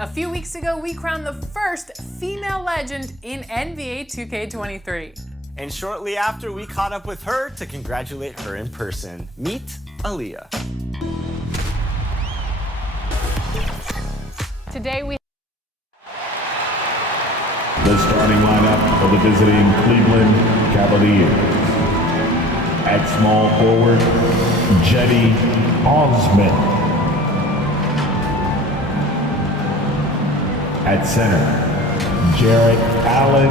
A few weeks ago, we crowned the first female legend in NBA 2K23. And shortly after, we caught up with her to congratulate her in person. Meet Aaliyah. Today we The starting lineup of the visiting Cleveland Cavaliers. At small forward, Jetty Osman. At center, Jarrett Allen.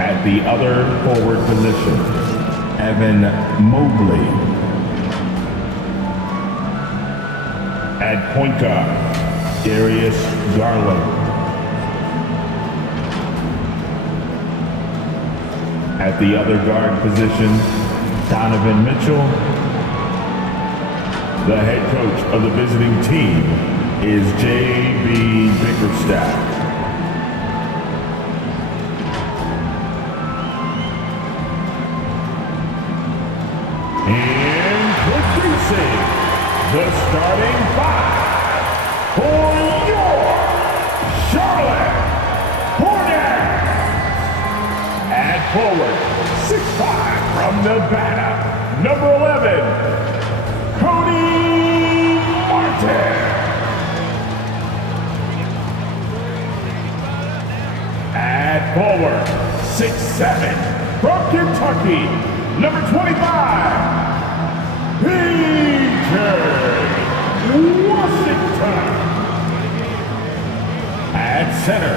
At the other forward position, Evan Mobley. At point guard, Darius Garland. At the other guard position, Donovan Mitchell. The head coach of the visiting team is J.B. Bickerstaff. Introducing the starting five for your Charlotte Hornets. At forward, 6'5" from Nevada, number 11. At forward, 6'7", from Kentucky, number 25, Peter Washington. At center,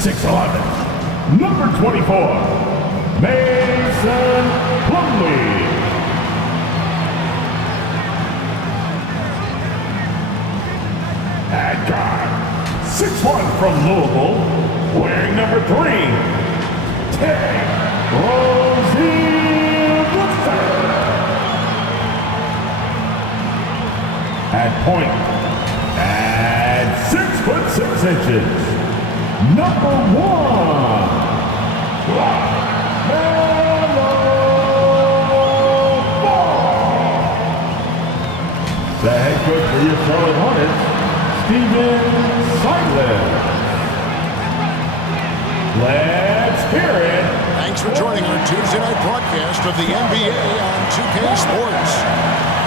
6'11", number 24, Mason Plumlee. At guard, 6'1" from Louisville, wearing number 3, Terry Rozier III. At point, at 6'6", number 1, LaMelo Ball. The head coach for your Charlotte Hornets, Steven Silas. Let's hear it. Thanks for joining our Tuesday night broadcast of the NBA on 2K Sports.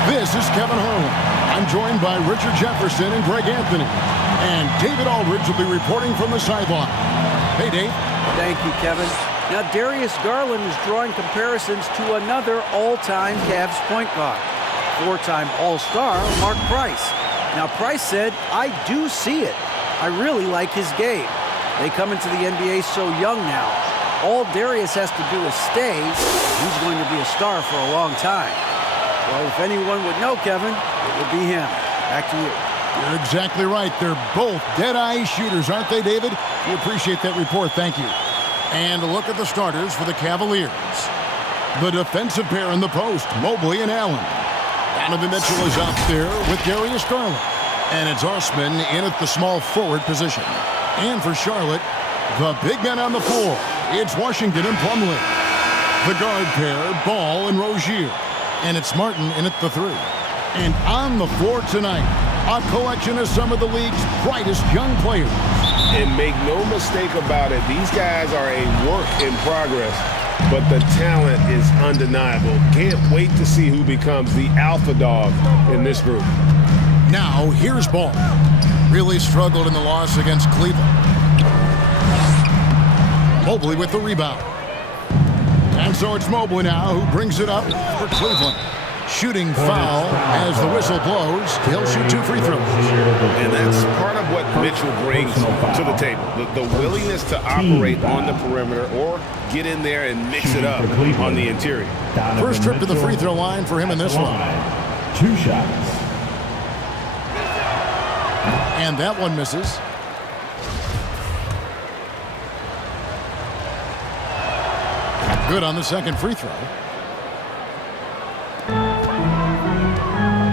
This is Kevin Harlan. I'm joined by Richard Jefferson and Greg Anthony. And David Aldridge will be reporting from the sideline. Hey, Dave. Thank you, Kevin. Now, Darius Garland is drawing comparisons to another all-time Cavs point guard, four-time All-Star Mark Price. Now, Price said, I do see it. I really like his game. They come into the NBA so young now. All Darius has to do is stay. He's going to be a star for a long time. Well, if anyone would know, Kevin, it would be him. Back to you. You're exactly right. They're both dead-eye shooters, aren't they, David? We appreciate that report. Thank you. And a look at the starters for the Cavaliers. The defensive pair in the post, Mobley and Allen. Donovan Mitchell is out there with Darius Garland. And it's Osman in at the small forward position. And for Charlotte, the big men on the floor, it's Washington and Plumlee. The guard pair, Ball and Rozier. And it's Martin in at the 3. And on the floor tonight, a collection of some of the league's brightest young players. And make no mistake about it, these guys are a work in progress, but the talent is undeniable. Can't wait to see who becomes the alpha dog in this group. Now, here's Ball. Really struggled in the loss against Cleveland. Mobley with the rebound. And so it's Mobley now who brings it up for Cleveland. Shooting foul as the whistle blows. He'll shoot 2 free throws. And that's part of what Mitchell brings to the table. The willingness to operate on the perimeter or get in there and mix it up on the interior. First trip to the free throw line for him in this one. 2 shots. And that one misses. Good on the second free throw.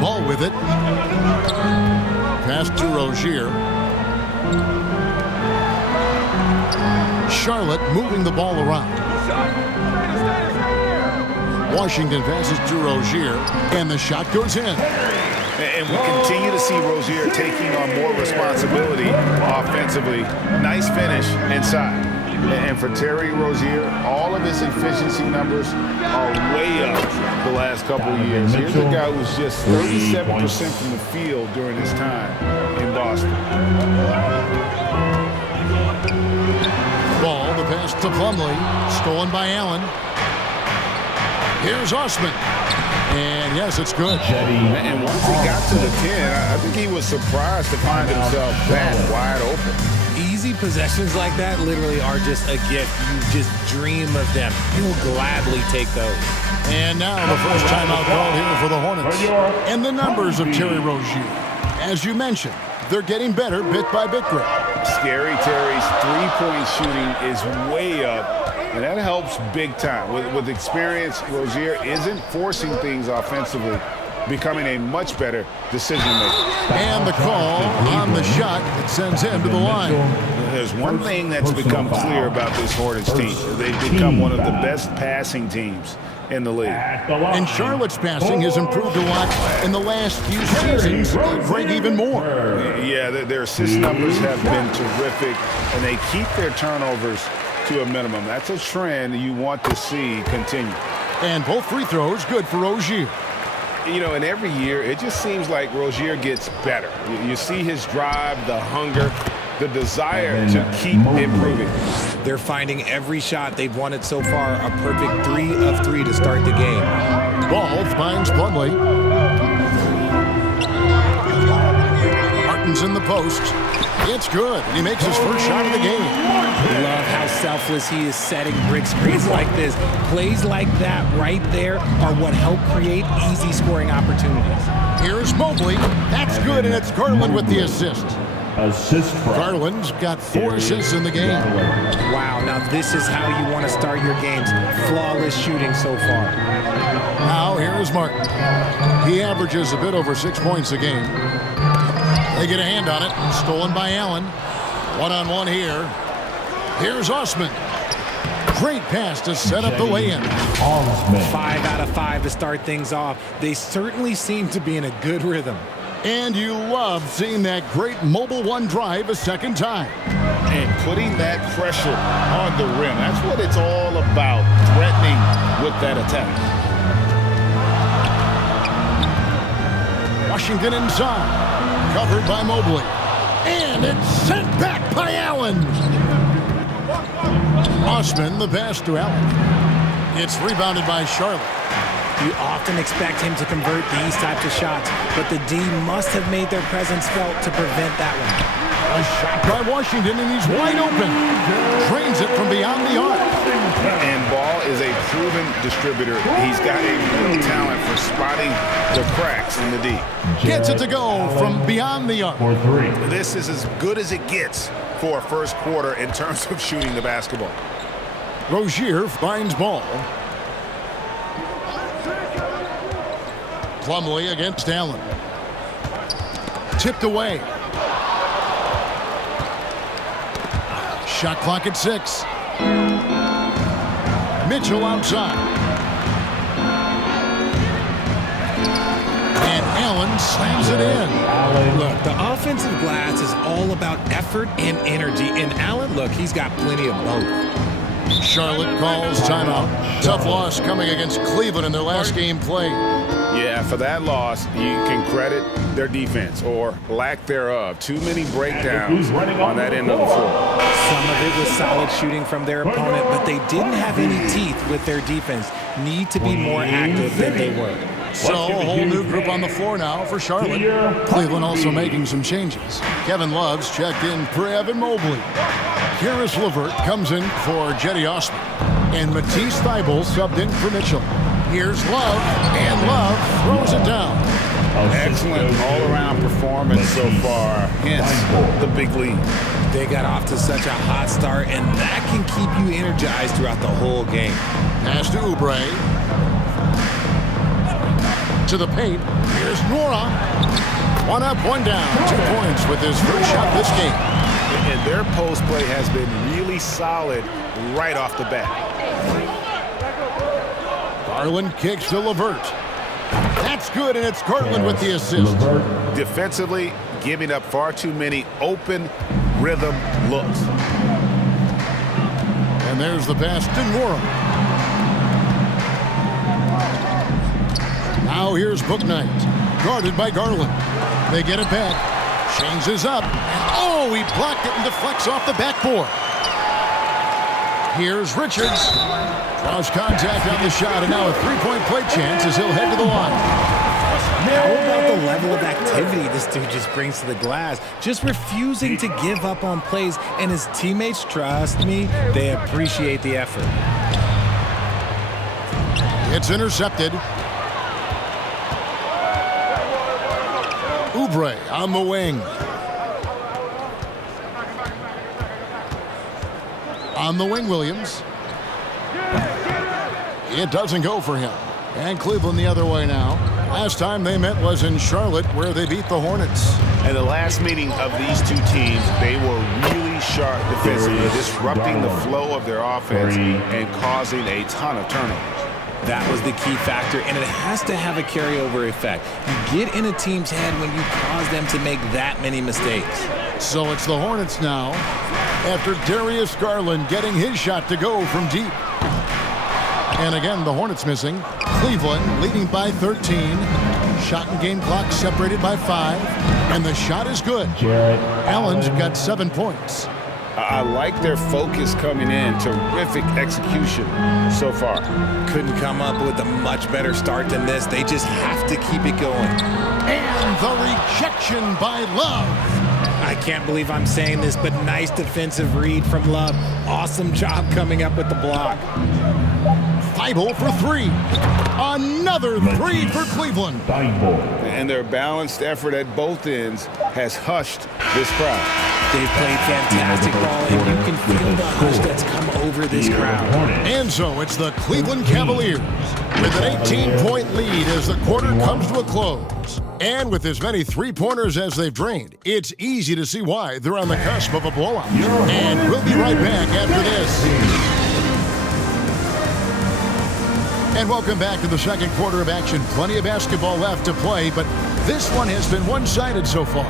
Ball with it. Pass to Rozier. Charlotte moving the ball around. Washington passes to Rozier, and the shot goes in. And we continue to see Rozier taking on more responsibility offensively. Nice finish inside. And for Terry Rozier, all of his efficiency numbers are way up the last couple of years. Here's a guy who's just 37% from the field during his time in Boston. Ball, the pass to Plumlee, stolen by Allen. Here's Osman. And yes, it's good. And once he got to the 10, I think he was surprised to find himself that wide open. Easy possessions like that literally are just a gift. You just dream of them. You'll gladly take those. And now the first timeout called here for the Hornets. And the numbers of Terry Rozier. As you mentioned, they're getting better bit by bit, Greg. Scary Terry's three-point shooting is way up. And that helps big time. With experience, Rozier isn't forcing things offensively, becoming a much better decision maker. And the call on the shot that sends him to the line. There's one thing that's become clear about this Hornets team. They've become one of the best passing teams in the league. And Charlotte's passing has improved a lot in the last few seasons. Greg, even more. Yeah, their assist numbers have been terrific, and they keep their turnovers to a minimum. That's a trend you want to see continue. And both free throws good for Rozier. You know, and every year, it just seems like Rozier gets better. You see his drive, the hunger, the desire to keep improving. They're finding every shot they've wanted so far a perfect 3 of 3 to start the game. Ball finds Plumlee. Martin's in the post. It's good. He makes his first shot of the game. Love how selfless he is setting brick screens like this. Plays like that right there are what help create easy scoring opportunities. Here's Mobley. That's good, and it's Garland with the assist. Assist for Garland's got 4 assists in the game. Wow, now this is how you want to start your games. Flawless shooting so far. Now here's Martin. He averages a bit over 6 points a game. They get a hand on it. Stolen by Allen. One-on-one here. Here's Osman. Great pass to set up the lay-in. 5 out of 5 to start things off. They certainly seem to be in a good rhythm. And you love seeing that great mobile one drive a second time. And putting that pressure on the rim. That's what it's all about, threatening with that attack. Washington inside. Covered by Mobley. And it's sent back by Allen. Osman, the pass to Allen. It's rebounded by Charlotte. You often expect him to convert these types of shots, but the D must have made their presence felt to prevent that one. A shot by Washington, and he's wide open. Drains it from beyond the arc. And Ball is a proven distributor. He's got a real talent for spotting the cracks in the D. Gets it to go from beyond the arc. This is as good as it gets for a first quarter in terms of shooting the basketball. Rozier finds Ball. Plumlee against Allen. Tipped away. Shot clock at 6. Mitchell outside. And Allen slams it in. Look, the offensive glass is all about effort and energy. And Allen, look, he's got plenty of both. Charlotte calls timeout. Tough loss coming against Cleveland in their last game played. Yeah, for that loss, you can credit their defense or lack thereof. Too many breakdowns on that end of the floor. Some of it was solid shooting from their opponent, but they didn't have any teeth with their defense. Need to be more active than they were. So a whole new group on the floor now for Charlotte. Cleveland also making some changes. Kevin Love's checked in for Evan Mobley. Karis LeVert comes in for Jetty Osman. And Matisse Thybulle subbed in for Mitchell. Here's Love, and Love throws it down. Excellent all-around performance so far, hence the big lead. They got off to such a hot start, and that can keep you energized throughout the whole game. Pass to Oubre. To the paint. Here's Nora. 1 up, 1 down. 2 points with his first shot this game. And their post play has been really solid right off the bat. Garland kicks to LeVert. That's good, and it's Garland with the assist. Defensively, giving up far too many open rhythm looks. And there's the pass to Norum. Now here's Bouknight, guarded by Garland. They get it back. Changes up. Oh, he blocked it and deflects off the backboard. Here's Richards. Draws contact on the shot, and now a three-point play chance as he'll head to the line. How about the level of activity this dude just brings to the glass? Just refusing to give up on plays, and his teammates, trust me, they appreciate the effort. It's intercepted. Oubre on the wing. On the wing, Williams. It doesn't go for him. And Cleveland the other way now. Last time they met was in Charlotte, where they beat the Hornets. And the last meeting of these two teams, they were really sharp defensively, disrupting the flow of their offense and causing a ton of turnovers. That was the key factor, and it has to have a carryover effect. You get in a team's head when you cause them to make that many mistakes. So it's the Hornets now, after Darius Garland getting his shot to go from deep. And again, the Hornets missing. Cleveland leading by 13. Shot and game clock separated by 5. And the shot is good. Allen's got 7 points. I like their focus coming in. Terrific execution so far. Couldn't come up with a much better start than this. They just have to keep it going. And the rejection by Love. I can't believe I'm saying this, but nice defensive read from Love. Awesome job coming up with the block. Thibault for 3. Another 3 for Cleveland. And their balanced effort at both ends has hushed this crowd. They've played fantastic ball, and you can feel the hush that's come over this crowd. And so it's the Cleveland Cavaliers with an 18-point lead as the quarter comes to a close. And with as many three-pointers as they've drained, it's easy to see why they're on the cusp of a blowout. And we'll be right back after this. And welcome back to the second quarter of action. Plenty of basketball left to play, but this one has been one-sided so far.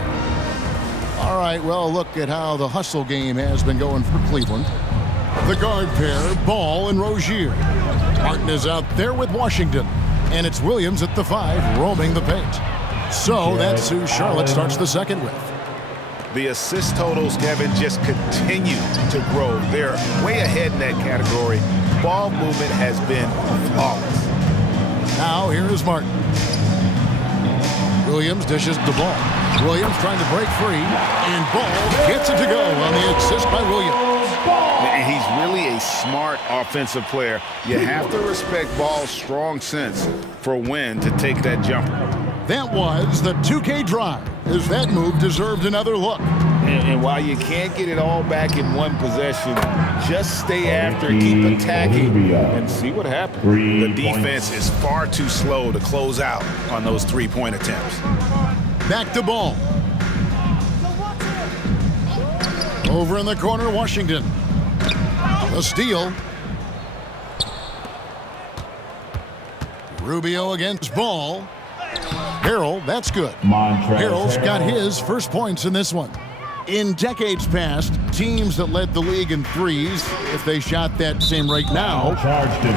All right, well, look at how the hustle game has been going for Cleveland. The guard pair, Ball and Rozier. Martin is out there with Washington, and it's Williams at the 5 roaming the paint. So that's who Charlotte starts the second with. The assist totals, Kevin, just continue to grow. They're way ahead in that category. Ball movement has been flawless. Now here is Martin. Williams dishes the ball. Williams trying to break free, and Ball gets it to go on the assist by Williams. And he's really a smart offensive player. You have to respect Ball's strong sense for when to take that jumper. That was the 2K drive, as that move deserved another look. And while you can't get it all back in one possession, just stay after, keep attacking, and see what happens. The defense is far too slow to close out on those three-point attempts. Back to Ball. Over in the corner, Washington. A steal. Rubio against Ball. Harrell, that's good. Harrell's got his first points in this one. In decades past, teams that led the league in threes, if they shot that same rate now,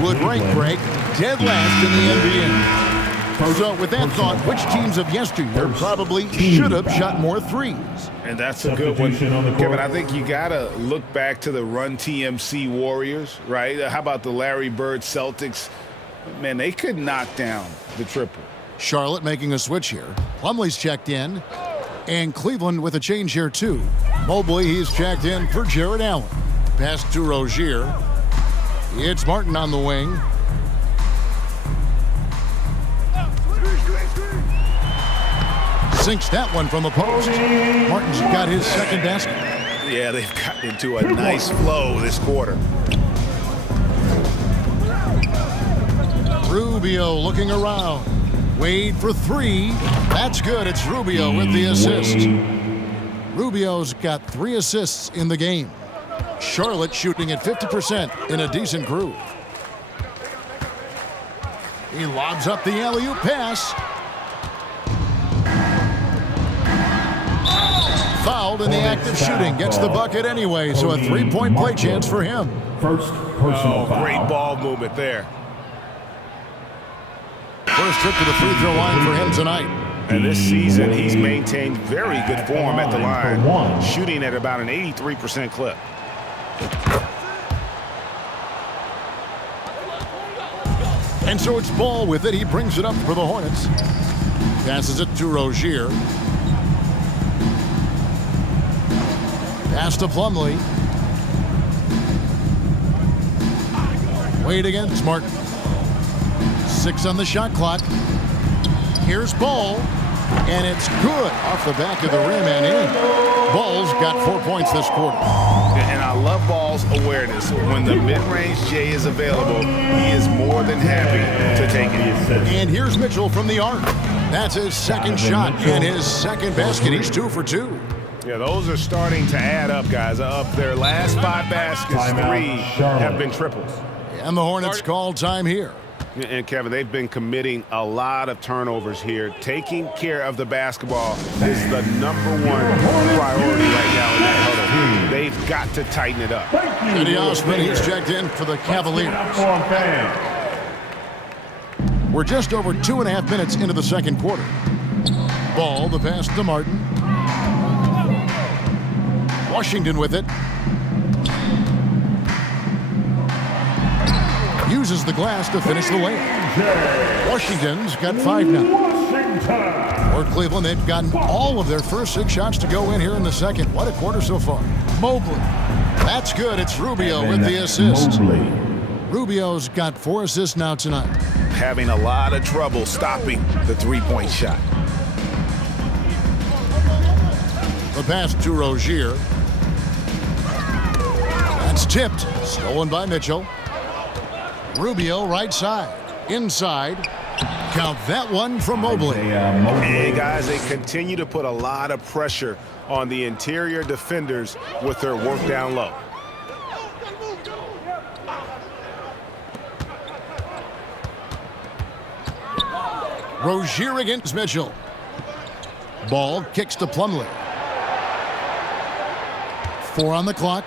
would rank break dead last in the NBA. So with that thought, which teams of yesteryear probably should have shot more threes? And that's a good one. Kevin, I think you got to look back to the Run TMC Warriors, right? How about the Larry Bird Celtics? Man, they could knock down the triple. Charlotte making a switch here. Plumlee's checked in. And Cleveland with a change here, too. Mobley, he's checked in for Jared Allen. Pass to Rozier. It's Martin on the wing. Sinks that one from the post. Martin's got his second basket. Yeah, they've gotten into a nice flow this quarter. Rubio looking around. Wade for 3. That's good. It's Rubio with the assist. Rubio's got 3 assists in the game. Charlotte shooting at 50% in a decent groove. He lobs up the alley-oop pass. Fouled in the act of shooting. Gets the bucket anyway, so a three-point play chance for him. First personal foul. Great ball movement there. First trip to the free throw line for him tonight. And this season, he's maintained very good form at the line, shooting at about an 83% clip. And so it's Ball with it. He brings it up for the Hornets. Passes it to Rozier. Pass to Plumlee. Wade against Martin. 6 on the shot clock. Here's Ball. And it's good off the back of the rim and in. Ball's got 4 points this quarter. And I love Ball's awareness. When the mid-range J is available, he is more than happy to take it. And here's Mitchell from the arc. That's his second shot and his second basket. He's 2 for 2. Yeah, those are starting to add up, guys. Of their last 5 baskets, 3 have been triples. And the Hornets call time here. And Kevin, they've been committing a lot of turnovers here. Taking care of the basketball is the #1 priority right now in that huddle. They've got to tighten it up. Eddie Osman, he's checked in for the Cavaliers. We're just over 2.5 minutes into the second quarter. Ball, the pass to Martin. Washington with it. Uses the glass to finish the layup. Washington's got 5 now. For Cleveland, they've gotten all of their first 6 shots to go in here in the second. What a quarter so far. Mobley. That's good. It's Rubio with the assist. Rubio's got 4 assists now tonight. Having a lot of trouble stopping the three-point shot. The pass to Rozier. That's tipped. Stolen by Mitchell. Rubio right side. Inside. Count that one from Mobley. Hey, guys, they continue to put a lot of pressure on the interior defenders with their work down low. Rozier against Mitchell. Ball kicks to Plumlee. 4 on the clock.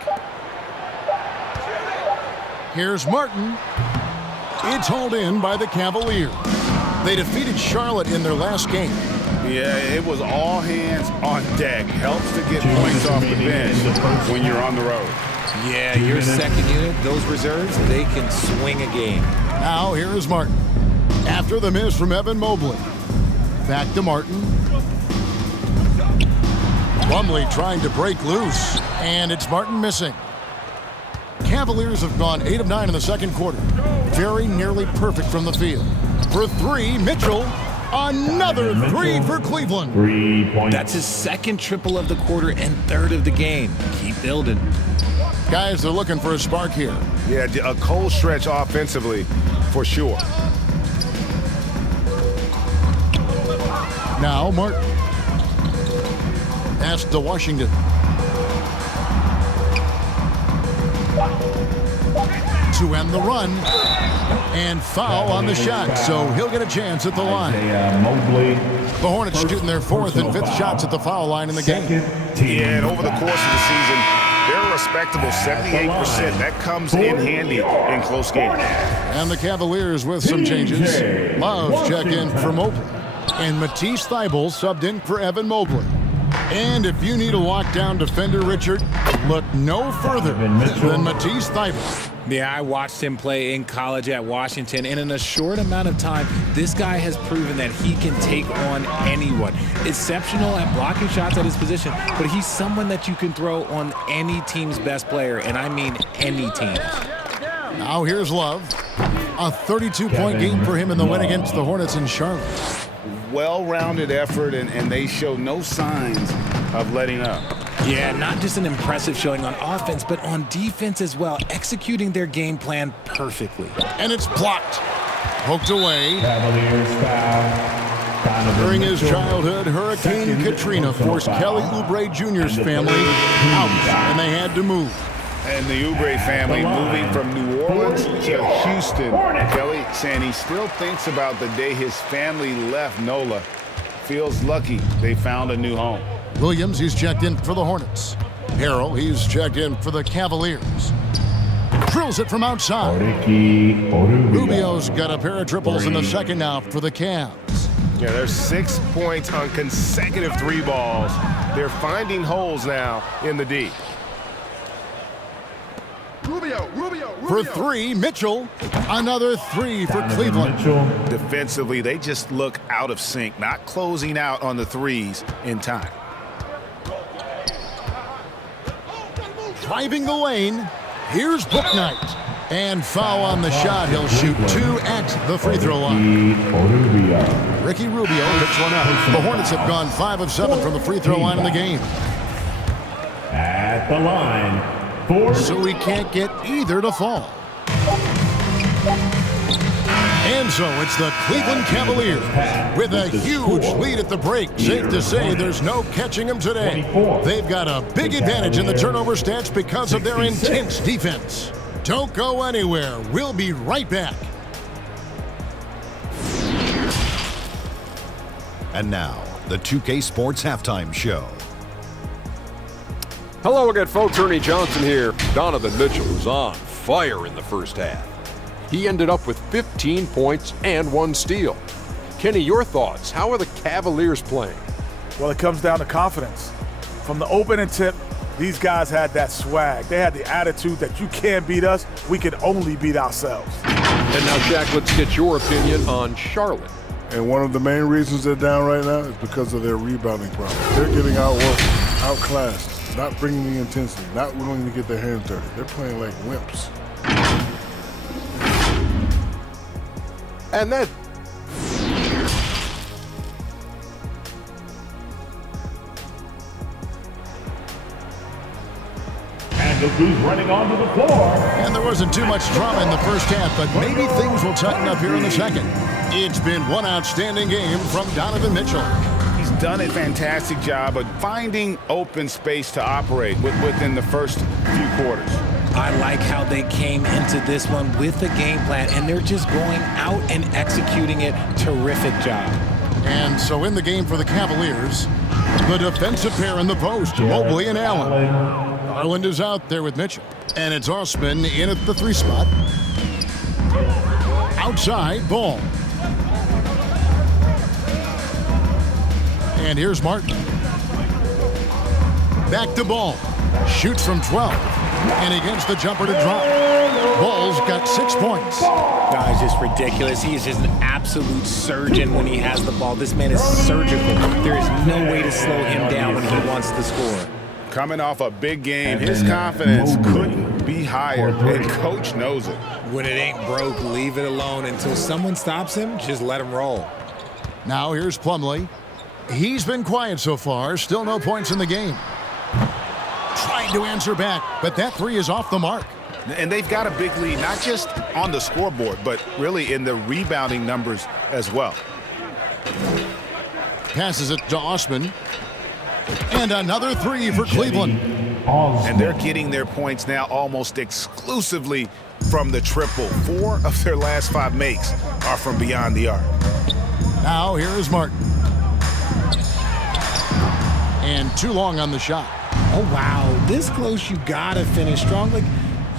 Here's Martin. It's hauled in by the Cavaliers. They defeated Charlotte in their last game. Yeah, it was all hands on deck. Helps to get points off the bench when you're on the road. Yeah, your second unit, those reserves, they can swing a game. Now here is Martin. After the miss from Evan Mobley. Back to Martin. Plumlee trying to break loose. And it's Martin missing. Cavaliers have gone 8 of 9 in the second quarter. Very nearly perfect from the field. For 3, Mitchell. Another 3 for Cleveland. 3 points. That's his second triple of the quarter and third of the game. Keep building. Guys, they're looking for a spark here. Yeah, a cold stretch offensively for sure. Now Martin. Pass to Washington. To end the run. And foul on the shot, so he'll get a chance at the line. Mobley. The Hornets shooting their 4th and 5th shots at the foul line in the game. Yeah, and over the course of the season, they're a respectable 78%. That comes in handy in close games. And the Cavaliers with some changes. Love check in for Mobley. And Matisse Thybulle subbed in for Evan Mobley. And if you need a lockdown defender, Richard, look no further than Matisse Thybulle. Yeah, I watched him play in college at Washington, and in a short amount of time, this guy has proven that he can take on anyone. Exceptional at blocking shots at his position, but he's someone that you can throw on any team's best player, and I mean any team. Now here's Love. A 32-point game for him in the win against the Hornets in Charlotte. Well-rounded effort, and they show no signs of letting up. Yeah, not just an impressive showing on offense, but on defense as well, executing their game plan perfectly. And it's blocked. Poked away. Cavaliers foul. During his childhood, Hurricane Katrina forced Kelly Oubre Jr.'s family out, and they had to move. And the Oubre family moving from New Orleans to Houston. Kelly saying he still thinks about the day his family left NOLA. Feels lucky they found a new home. Williams, he's checked in for the Hornets. Harrell, he's checked in for the Cavaliers. Drills it from outside. Rubio's got a pair of triples in the second now for the Cavs. Yeah, there's 6 points on consecutive 3 balls. They're finding holes now in the D. Rubio. For 3, Mitchell. Another 3 for Cleveland. Defensively, they just look out of sync, not closing out on the threes in time. Driving the lane. Here's Bouknight. And foul on the shot. He'll shoot 2 at the free throw line. Ricky Rubio picks one up. The Hornets have gone 5 of 7 from the free throw line in the game. At the line. So we can't get either to fall. And so it's the Cleveland Cavaliers with a huge lead at the break. Safe to say there's no catching them today. They've got a big advantage in the turnover stats because of their intense defense. Don't go anywhere. We'll be right back. And now, the 2K Sports Halftime Show. Hello again, folks. Ernie Johnson here. Donovan Mitchell was on fire in the first half. He ended up with 15 points and 1 steal. Kenny, your thoughts? How are the Cavaliers playing? Well, it comes down to confidence. From the opening tip, these guys had that swag. They had the attitude that you can't beat us, we can only beat ourselves. And now, Shaq, let's get your opinion on Charlotte. And one of the main reasons they're down right now is because of their rebounding problem. They're getting outworked, outclassed. Not bringing the intensity, not willing to get their hands dirty. They're playing like wimps. And then who's running onto the floor. And there wasn't too much drama in the first half, but maybe things will tighten up here in the second. It's been one outstanding game from Donovan Mitchell. He's done a fantastic job of finding open space to operate within the first few quarters. I like how they came into this one with a game plan, and they're just going out and executing it. Terrific job. And so in the game for the Cavaliers, the defensive pair in the post, Mobley and Allen. Garland is out there with Mitchell. And it's Osman in at the 3 spot. Outside, Ball. And here's Martin. Back to Ball. Shoots from 12. And he gets the jumper to drop. Ball's got 6 points. Guy's just ridiculous. He is just an absolute surgeon when he has the ball. This man is surgical. There is no way to slow him down when he wants to score. Coming off a big game, his confidence couldn't be higher, and coach knows it. When it ain't broke, leave it alone. Until someone stops him, just let him roll. Now here's Plumlee. He's been quiet so far. Still no points in the game. Trying to answer back, but that 3 is off the mark. And they've got a big lead, not just on the scoreboard, but really in the rebounding numbers as well. Passes it to Osman. And another 3 for Cleveland. And they're getting their points now almost exclusively from the triple. 4 of their last 5 makes are from beyond the arc. Now here is Martin. And too long on the shot. Oh, wow. This close, you got to finish strong. Like,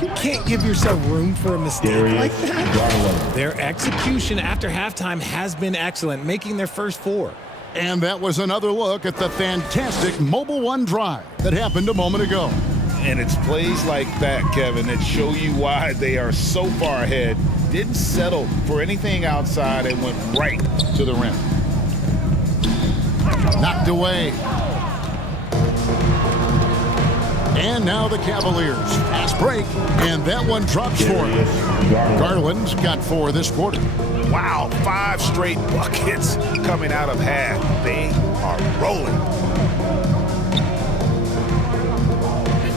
you can't give yourself room for a mistake like that. Their execution after halftime has been excellent, making their first 4. And that was another look at the fantastic Mobile One drive that happened a moment ago. And it's plays like that, Kevin, that show you why they are so far ahead. Didn't settle for anything outside and went right to the rim. Knocked away. And now the Cavaliers. Fast break. And that one drops for him. Garland's got 4 this quarter. Wow, 5 straight buckets coming out of half. They are rolling.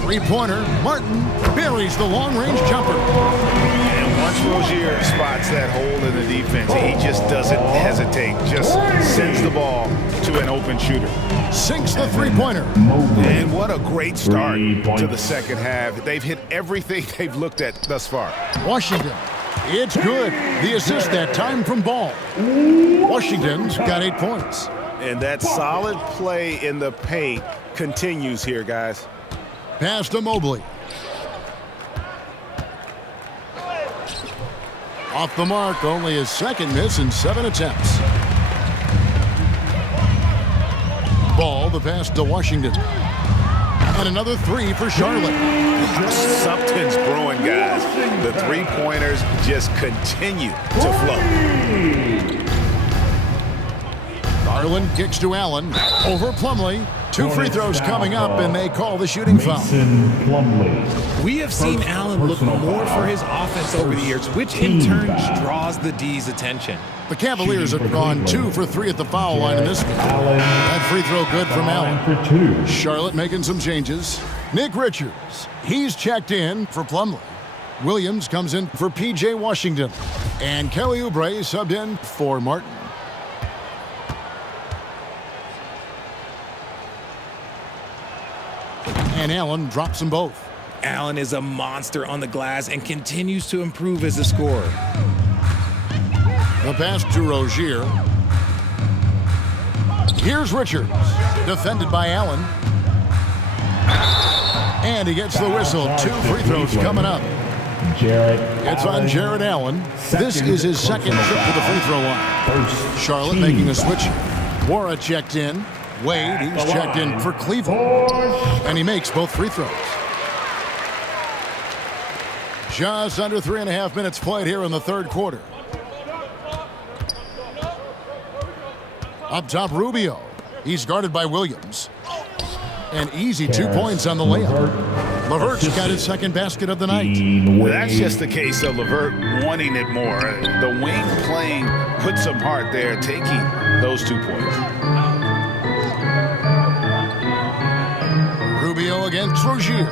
3-pointer. Martin buries the long-range jumper. And Once Rozier spots that hole in the defense, he just doesn't hesitate. Just sends the ball to an open shooter. Sinks the three-pointer. And what a great start to the second half. They've hit everything they've looked at thus far. Washington. It's good. The assist that time from Ball. Washington's got 8 points. And that solid play in the paint continues here, guys. Pass to Mobley. Off the mark, only his second miss in 7 attempts. Ball, the pass to Washington. And another 3 for Charlotte. Something's brewing, guys. The three-pointers just continue to flow. Garland kicks to Allen. Over Plumlee. 2 free throws coming up, and they call the shooting foul. We have seen Allen look more for his offense over the years, which in turn draws the D's attention. The Cavaliers have gone 2 for 3 at the foul line in this game. That free throw good from Allen. Charlotte making some changes. Nick Richards, he's checked in for Plumlee. Williams comes in for P.J. Washington. And Kelly Oubre subbed in for Martin. And Allen drops them both. Allen is a monster on the glass and continues to improve as a scorer. The pass to Rozier. Here's Richards, defended by Allen. And he gets the whistle. 2 free throws coming up. It's on Jared Allen. This is his second trip to the free throw line. Charlotte making a switch. Wara checked in. Wade, he's checked in for Cleveland. And he makes both free throws. Just under 3.5 minutes played here in the third quarter. Up top, Rubio. He's guarded by Williams. An easy 2 points on the layup. LeVert's got his second basket of the night. That's just the case of LeVert wanting it more. The wing playing put some heart there, taking those 2 points. Rubio against Rozier.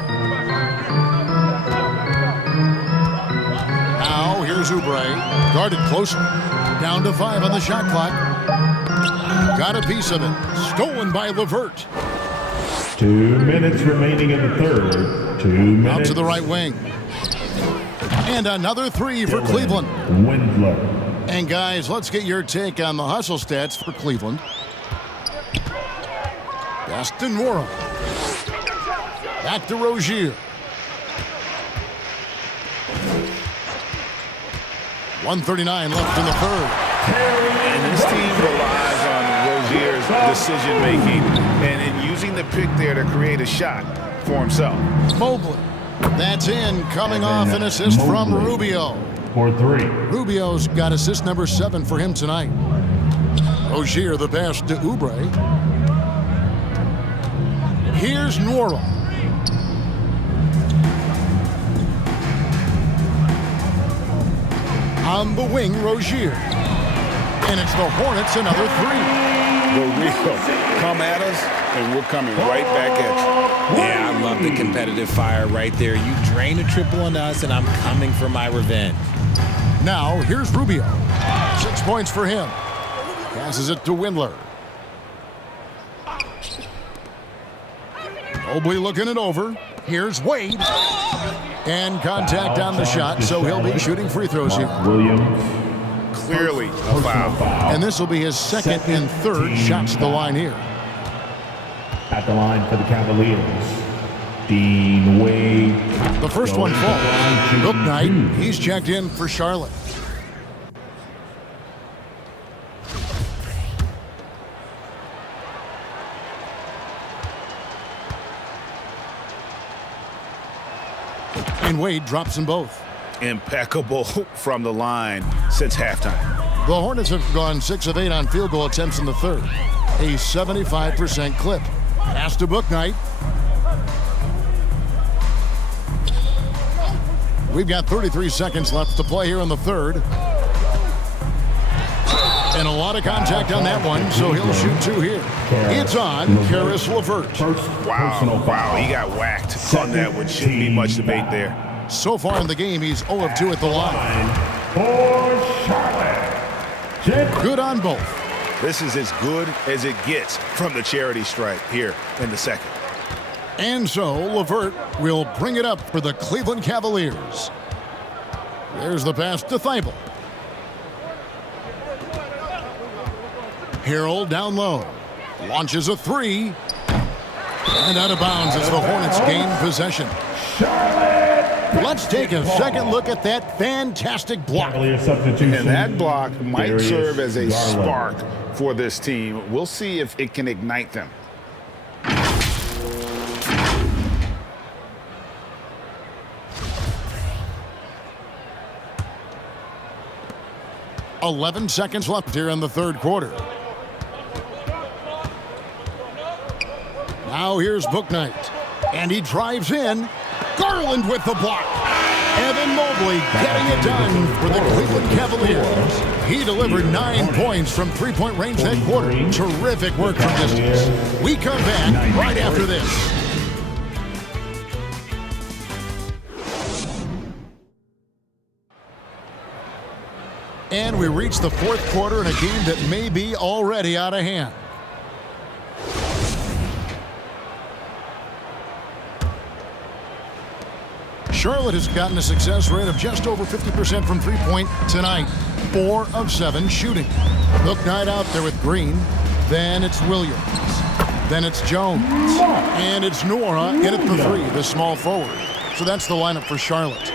Now here's Oubre, guarded closely. Down to 5 on the shot clock. Got a piece of it. Stolen by LeVert. 2 minutes remaining in the third. 2 minutes. Out to the right wing. And another 3 for Cleveland. Windler. And guys, let's get your take on the hustle stats for Cleveland. Aston Wara. Back to Rozier. 1:39 left in the third. And this team relies on Rozier's decision-making and in using the pick there to create a shot for himself. Mobley. That's in, coming off an assist from Rubio. For 3. Rubio's got assist number 7 for him tonight. Rozier, the pass to Oubre. Here's Nora. On the wing, Rozier. And it's the Hornets, another 3. The real come at us, and we're coming right back at you. Yeah, I love the competitive fire right there. You drain a triple on us, and I'm coming for my revenge. Now, here's Rubio. 6 points for him. Passes it to Windler. Mobley looking it over. Here's Wade. And contact on the shot, so he'll be shooting free throws here. Williams. Clearly a foul. And this will be his second and third shots to the line here. At the line for the Cavaliers, Dean Wade. The first one falls. Book Knight, he's checked in for Charlotte. And Wade drops them both. Impeccable from the line since halftime. The Hornets have gone 6 of 8 on field goal attempts in the third. A 75% clip. Pass to Book Knight. We've got 33 seconds left to play here in the third. And a lot of contact on that one, so he'll shoot 2 here. It's on Karis LeVert. Wow, he got whacked on that one. Shouldn't be much debate there. So far in the game, he's 0 of 2 at the line. For Charlotte. Good on both. This is as good as it gets from the charity stripe here in the second. And so LeVert will bring it up for the Cleveland Cavaliers. There's the pass to Thibault. Harrell down low. Launches a three. And out of bounds as the Hornets gain possession. Let's take a second look at that fantastic block. And that block might serve as a spark for this team. We'll see if it can ignite them. "11 seconds left here in the third quarter. Now here's Bouknight. And he drives in. Garland with the block. Evan Mobley getting it done for the Cleveland Cavaliers. He delivered 9 points from three-point range that quarter. Terrific work from distance. We come back right after this. And we reach the fourth quarter in a game that may be already out of hand. Charlotte has gotten a success rate of just over 50% from three-point tonight. 4 of 7 shooting. Bouknight out there with Green. Then it's Williams. Then it's Jones. And it's Nora in at the 3, the small forward. So that's the lineup for Charlotte.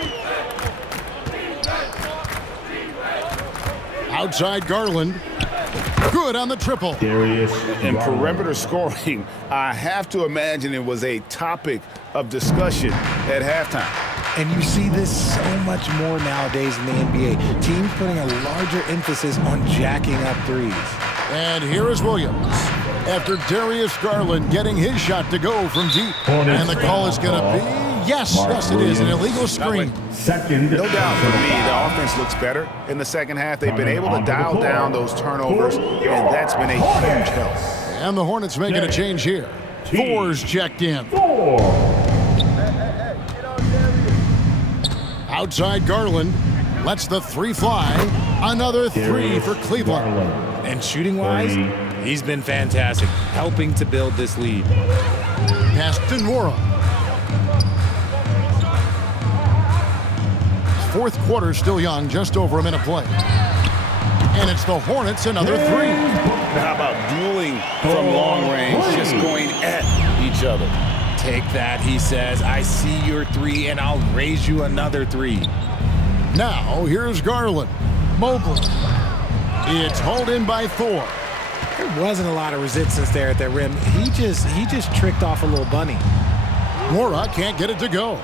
Outside Garland. Good on the triple. In perimeter scoring, I have to imagine it was a topic of discussion at halftime. And you see this so much more nowadays in the NBA. Teams putting a larger emphasis on jacking up threes. And here is Williams. After Darius Garland getting his shot to go from deep. And the call is going to be, yes, it is, an illegal screen. No doubt for me, the offense looks better in the second half. They've been able to dial down those turnovers, and that's been a huge help. And the Hornets making a change here. Thor's checked in. Outside Garland. Lets the 3 fly. Another 3 for Cleveland. And shooting-wise, he's been fantastic, helping to build this lead. Pass to Nora. Fourth quarter still young, just over a minute play. And it's the Hornets, another 3. How about dueling from long range, just going at each other? Take that, he says. I see your 3, and I'll raise you another 3. Now, here's Garland. Mobley. It's hauled in by Thor. There wasn't a lot of resistance there at that rim. He just tricked off a little bunny. Nora can't get it to go.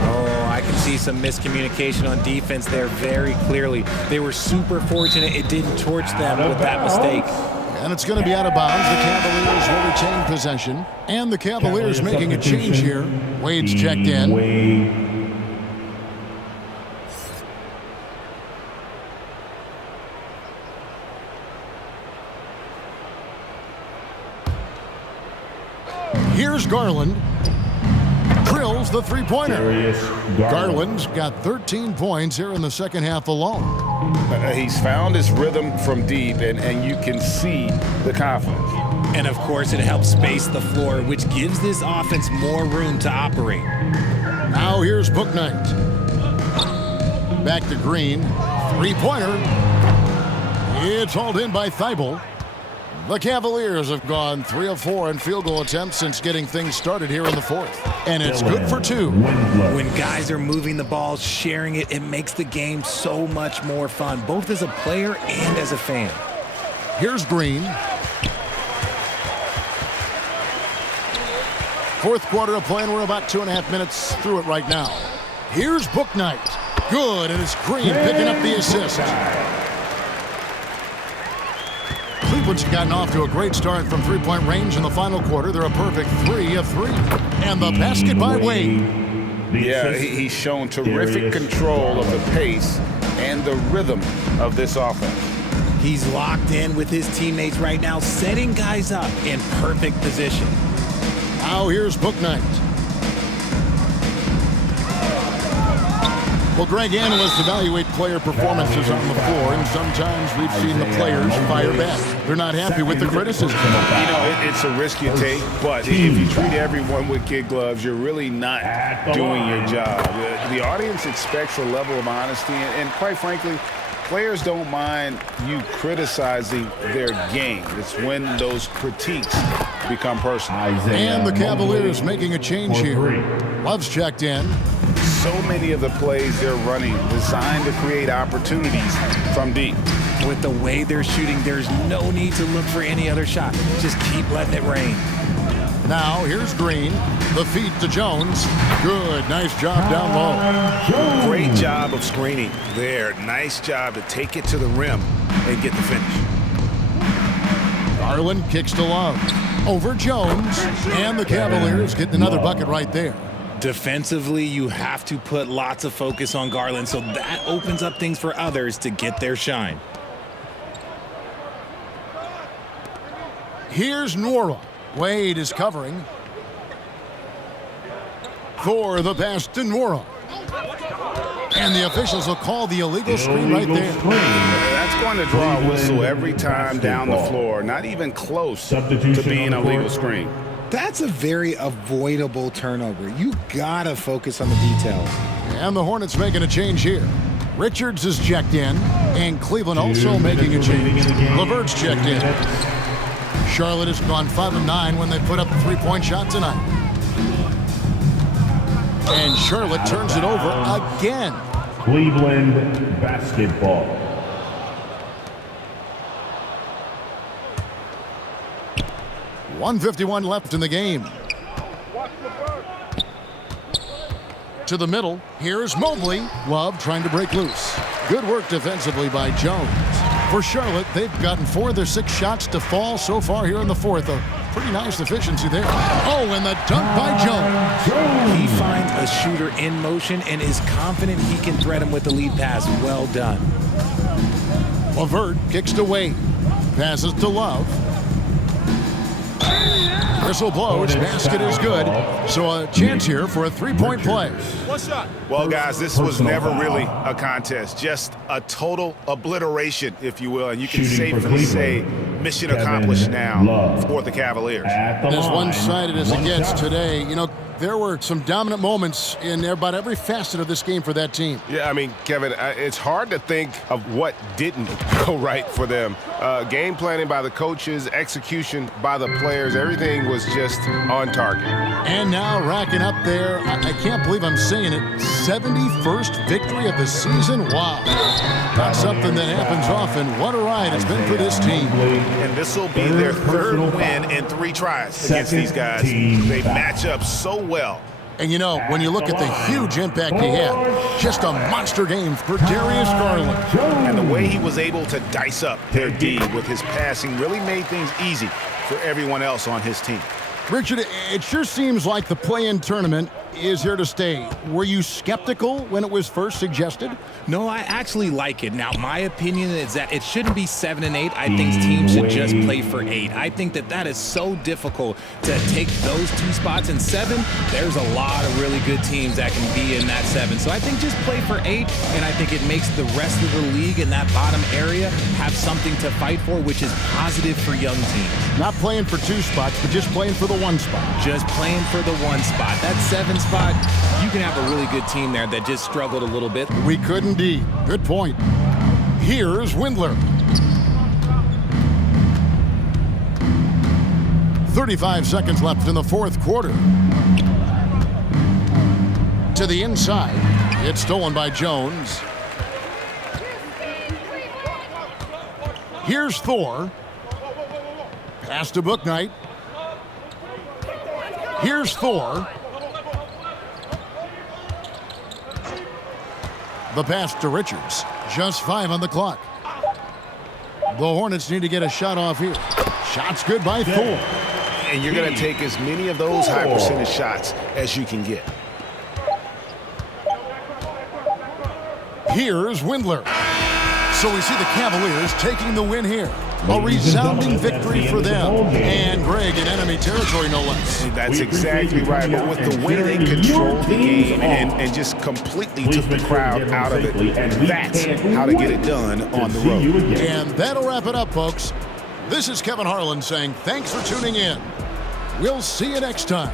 Oh, I can see some miscommunication on defense there very clearly. They were super fortunate it didn't torch them with that mistake. And it's going to be out of bounds. The Cavaliers will retain possession. And the Cavaliers making a change here. Wade's checked in. Here's Garland. Drills the three-pointer. Garland's got 13 points here in the second half alone. He's found his rhythm from deep, and you can see the confidence. And, of course, it helps space the floor, which gives this offense more room to operate. Now here's Bouknight. Back to Green. Three-pointer. It's hauled in by Thibault. The Cavaliers have gone 3 of 4 in field goal attempts since getting things started here in the fourth. And it's good for 2. When guys are moving the ball, sharing it, it makes the game so much more fun, both as a player and as a fan. Here's Green. Fourth quarter of play, and we're about 2.5 minutes through it right now. Here's Bouknight. Good, and it's Green picking up the assist. Cleveland's gotten off to a great start from three-point range in the final quarter. They're a perfect 3 of 3. And the basket by Wade. Yeah, he's shown terrific control of the pace and the rhythm of this offense. He's locked in with his teammates right now, setting guys up in perfect position. Now here's Bouknight. Well, Greg, analysts evaluate player performances on the floor, and sometimes we've seen the players fire back. They're not happy with the criticism. It's a risk you take, but if you treat everyone with kid gloves, you're really not doing your job. The audience expects a level of honesty, and quite frankly, players don't mind you criticizing their game. It's when those critiques become personal. And the Cavaliers making a change here. Love's checked in. So many of the plays they're running designed to create opportunities from deep. With the way they're shooting, there's no need to look for any other shot. Just keep letting it rain. Now, here's Green. The feed to Jones. Good. Nice job down low. Great job of screening there. Nice job to take it to the rim and get the finish. Garland kicks to Love. Over Jones. And the Cavaliers getting another bucket right there. Defensively, you have to put lots of focus on Garland, so that opens up things for others to get their shine. Here's Nora. Wade is covering. For the pass to Nora. And the officials will call the illegal screen right there. That's going to draw a whistle every time down the floor. Not even close to being a legal screen. That's a very avoidable turnover. You gotta focus on the details. And the Hornets making a change here. Richards is checked in, and Cleveland also making a change. LeVert's checked in. Charlotte has gone 5 of 9 when they put up a three-point shot tonight. And Charlotte turns it over again. Cleveland basketball. .151 left in the game. To the middle. Here's Mobley. Love trying to break loose. Good work defensively by Jones. For Charlotte, they've gotten 4 of their 6 shots to fall so far here in the fourth. A pretty nice efficiency there. Oh, and the dunk by Jones. He finds a shooter in motion and is confident he can thread him with the lead pass. Well done. LeVert kicks to Wade. Passes to Love. Whistle blows. Basket is good. So a chance here for a three-point play. Well, guys, this was never really a contest. Just a total obliteration, if you will. And you can safely say mission accomplished now for the Cavaliers. As one-sided as it gets today, you know, there were some dominant moments in about every facet of this game for that team. Yeah, I mean, Kevin, it's hard to think of what didn't go right for them. Game planning by the coaches, execution by the players, everything was just on target. And now racking up there, I can't believe I'm saying it, 71st victory of the season. Wow. Not something that happens often. What a ride it's been for this team. And this will be their third win in 3 tries against these guys. They match up so well. And you know, when you look at the huge impact he had, just a monster game for Darius Garland. And the way he was able to dice up their D with his passing really made things easy for everyone else on his team. Richard, it sure seems like the play-in tournament is here to stay. Were you skeptical when it was first suggested? No, I actually like it. Now, my opinion is that it shouldn't be 7 and 8. I think teams should just play for 8. I think that is so difficult to take those 2 spots in 7. There's a lot of really good teams that can be in that 7. So I think just play for 8, and I think it makes the rest of the league in that bottom area have something to fight for, which is positive for young teams. Not playing for 2 spots, but just playing for the 1 spot. Just playing for the 1 spot. That 7 spot, you can have a really good team there that just struggled a little bit. We could indeed. Good point. Here's Windler. 35 seconds left in the fourth quarter. To the inside. It's stolen by Jones. Here's Thor. Pass to Bouknight. Here's Thor. The pass to Richards. Just 5 on the clock. The Hornets need to get a shot off here. Shot's good by Thor. And you're going to take as many of those high percentage shots as you can get. Here's Windler. So we see the Cavaliers taking the win here. A resounding victory for them. And Greg in enemy territory, no less. That's exactly right. But with the way they controlled the game and just completely took the crowd out of it, that's how to get it done on the road. And that'll wrap it up, folks. This is Kevin Harlan saying thanks for tuning in. We'll see you next time.